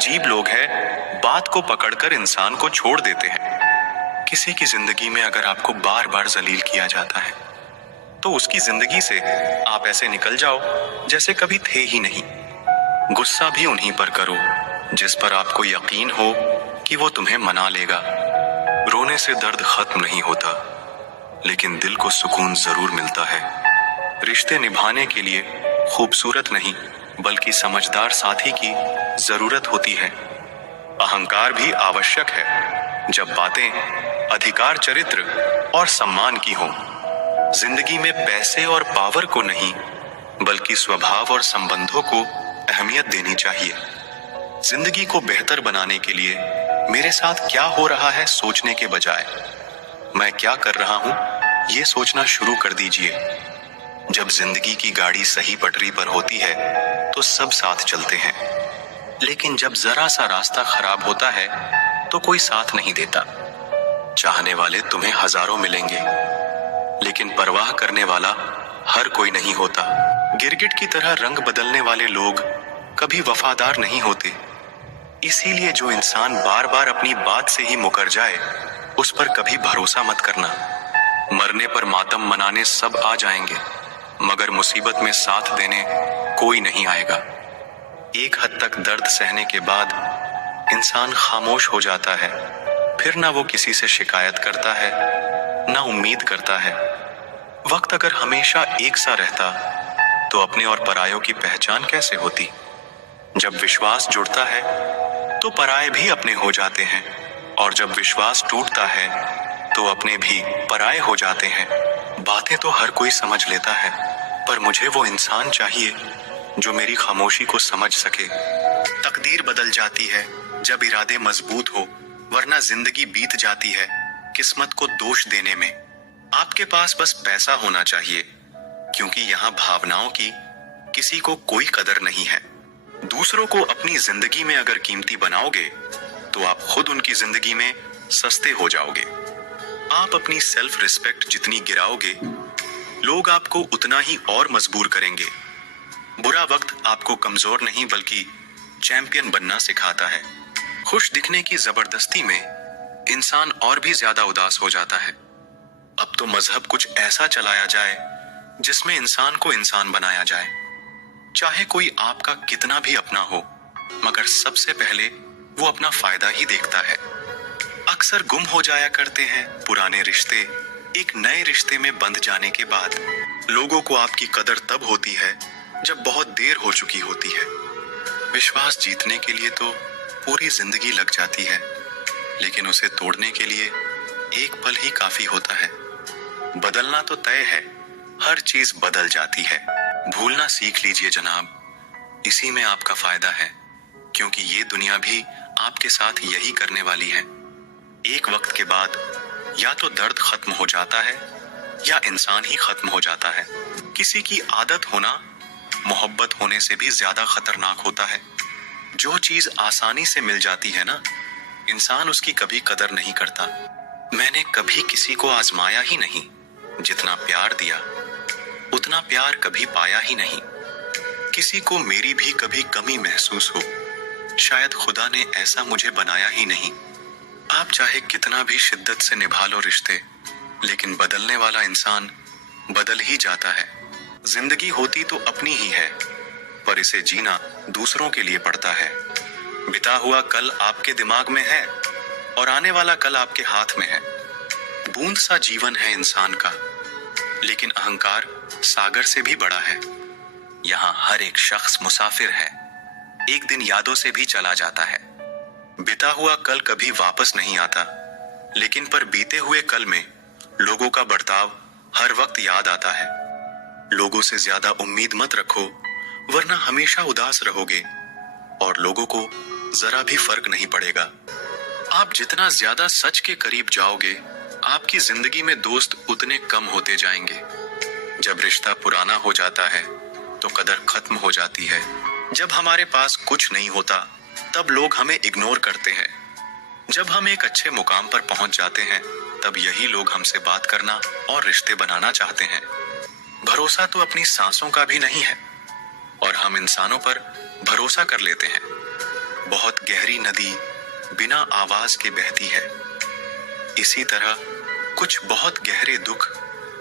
अजीब लोग हैं, बात को पकड़कर इंसान को छोड़ देते हैं। किसी की जिंदगी में अगर आपको बार बार जलील किया जाता है तो उसकी जिंदगी से आप ऐसे निकल जाओ जैसे कभी थे ही नहीं। गुस्सा भी उन्हीं पर करो जिस पर आपको यकीन हो कि वो तुम्हें मना लेगा। रोने से दर्द खत्म नहीं होता, लेकिन दिल को सुकून जरूर मिलता है। रिश्ते निभाने के लिए खूबसूरत नहीं बल्कि समझदार साथी की जरूरत होती है। अहंकार भी आवश्यक है जब बातें अधिकार, चरित्र और सम्मान की हों। जिंदगी में पैसे और पावर को नहीं बल्कि स्वभाव और संबंधों को अहमियत देनी चाहिए। जिंदगी को बेहतर बनाने के लिए मेरे साथ क्या हो रहा है सोचने के बजाय मैं क्या कर रहा हूं ये सोचना शुरू कर दीजिए। जब जिंदगी की गाड़ी सही पटरी पर होती है तो सब साथ चलते हैं, लेकिन जब जरा सा रास्ता खराब होता है तो कोई साथ नहीं देता। चाहने वाले तुम्हें हजारों मिलेंगे, लेकिन परवाह करने वाला हर कोई नहीं होता। गिरगिट की तरह रंग बदलने वाले लोग कभी वफादार नहीं होते। इसीलिए जो इंसान बार बार अपनी बात से ही मुकर जाए उस पर कभी भरोसा मत करना। मरने पर मातम मनाने सब आ जाएंगे, मगर मुसीबत में साथ देने कोई नहीं आएगा। एक हद तक दर्द सहने के बाद इंसान खामोश हो जाता है। फिर ना वो किसी से शिकायत करता है, ना उम्मीद करता है। वक्त अगर हमेशा एक सा रहता तो अपने और परायों की पहचान कैसे होती। जब विश्वास जुड़ता है तो पराये भी अपने हो जाते हैं, और जब विश्वास टूटता है तो अपने भी पराये हो जाते हैं। बातें तो हर कोई समझ लेता है, पर मुझे वो इंसान चाहिए जो मेरी खामोशी को समझ सके। तकदीर बदल जाती है जब इरादे मजबूत हो, वरना जिंदगी बीत जाती है किस्मत को दोष देने में। आपके पास बस पैसा होना चाहिए, क्योंकि यहाँ भावनाओं की किसी को कोई कदर नहीं है। दूसरों को अपनी जिंदगी में अगर कीमती बनाओगे तो आप खुद उनकी जिंदगी में सस्ते हो जाओगे। आप अपनी सेल्फ रिस्पेक्ट जितनी गिराओगे, लोग आपको उतना ही और मजबूर करेंगे। बुरा वक्त आपको कमजोर नहीं बल्कि चैंपियन बनना सिखाता है। खुश दिखने की जबरदस्ती में इंसान और भी ज्यादा उदास हो जाता है। अब तो मजहब कुछ ऐसा चलाया जाए जिसमें इंसान को इंसान बनाया जाए। चाहे कोई आपका कितना भी अपना हो, मगर सबसे पहले वो अपना फायदा ही देखता है। अक्सर गुम हो जाया करते हैं पुराने रिश्ते। एक नए रिश्ते में बंध जाने के बाद लोगों को आपकी कदर तब होती है जब बहुत देर हो चुकी होती है। विश्वास जीतने के लिए तो पूरी जिंदगी लग जाती है, लेकिन उसे तोड़ने के लिए एक पल ही काफी होता है। बदलना तो तय है, हर चीज बदल जाती है। भूलना सीख लीजिए जनाब, इसी में आपका फायदा है, क्योंकि ये दुनिया भी आपके साथ यही करने वाली है। एक वक्त के बाद या तो दर्द खत्म हो जाता है या इंसान ही खत्म हो जाता है। किसी की आदत होना मोहब्बत होने से भी ज्यादा खतरनाक होता है। जो चीज आसानी से मिल जाती है ना, इंसान उसकी कभी कदर नहीं करता। मैंने कभी किसी को आजमाया ही नहीं, जितना प्यार दिया उतना प्यार कभी पाया ही नहीं। किसी को मेरी भी कभी कमी महसूस हो, शायद खुदा ने ऐसा मुझे बनाया ही नहीं। आप चाहे कितना भी शिद्दत से निभा लो रिश्ते, लेकिन बदलने वाला इंसान बदल ही जाता है। जिंदगी होती तो अपनी ही है, पर इसे जीना दूसरों के लिए पड़ता है। बिता हुआ कल आपके दिमाग में है और आने वाला कल आपके हाथ में है। बूंद सा जीवन है इंसान का, लेकिन अहंकार सागर से भी बड़ा है। यहाँ हर एक शख्स मुसाफिर है, एक दिन यादों से भी चला जाता है। बिता हुआ कल कभी वापस नहीं आता, लेकिन पर बीते हुए कल में लोगों का बर्ताव हर वक्त याद आता है। लोगों से ज्यादा उम्मीद मत रखो, वरना हमेशा उदास रहोगे और लोगों को जरा भी फर्क नहीं पड़ेगा। आप जितना ज्यादा सच के करीब जाओगे, आपकी जिंदगी में दोस्त उतने कम होते जाएंगे। जब रिश्ता पुराना हो जाता है तो कदर खत्म हो जाती है। जब हमारे पास कुछ नहीं होता तब लोग हमें इग्नोर करते हैं। जब हम एक अच्छे मुकाम पर पहुंच जाते हैं तब यही लोग हमसे बात करना और रिश्ते बनाना चाहते हैं। भरोसा तो अपनी सांसों का भी नहीं है, और हम इंसानों पर भरोसा कर लेते हैं। बहुत गहरी नदी बिना आवाज के बहती है, इसी तरह कुछ बहुत गहरे दुख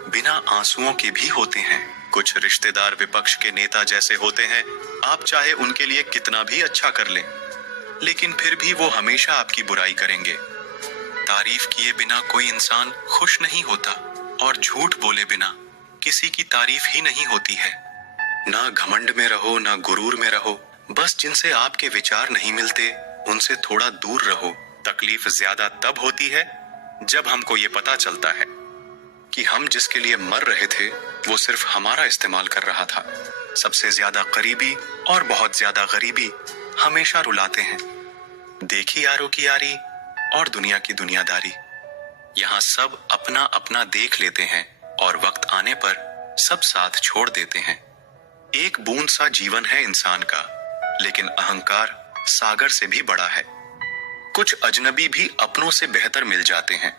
बिना आंसुओं के भी होते हैं। कुछ रिश्तेदार विपक्ष के नेता जैसे होते हैं, आप चाहे उनके लिए कितना भी अच्छा कर लें, लेकिन फिर भी वो हमेशा आपकी बुराई करेंगे। तारीफ किए बिना कोई इंसान खुश नहीं होता, और झूठ बोले बिना किसी की तारीफ ही नहीं होती है। ना घमंड में रहो, ना गुरूर में रहो, बस जिनसे आपके विचार नहीं मिलते उनसे थोड़ा दूर रहो। तकलीफ ज्यादा तब होती है जब हमको ये पता चलता है कि हम जिसके लिए मर रहे थे वो सिर्फ हमारा इस्तेमाल कर रहा था। सबसे ज्यादा करीबी और बहुत ज्यादा गरीबी हमेशा रुलाते हैं। देखी यारों की यारी और दुनिया की दुनियादारी, यहाँ सब अपना अपना देख लेते हैं और वक्त आने पर सब साथ छोड़ देते हैं। एक बूंद सा जीवन है इंसान का, लेकिन अहंकार सागर से भी बड़ा है। कुछ अजनबी भी अपनों से बेहतर मिल जाते हैं,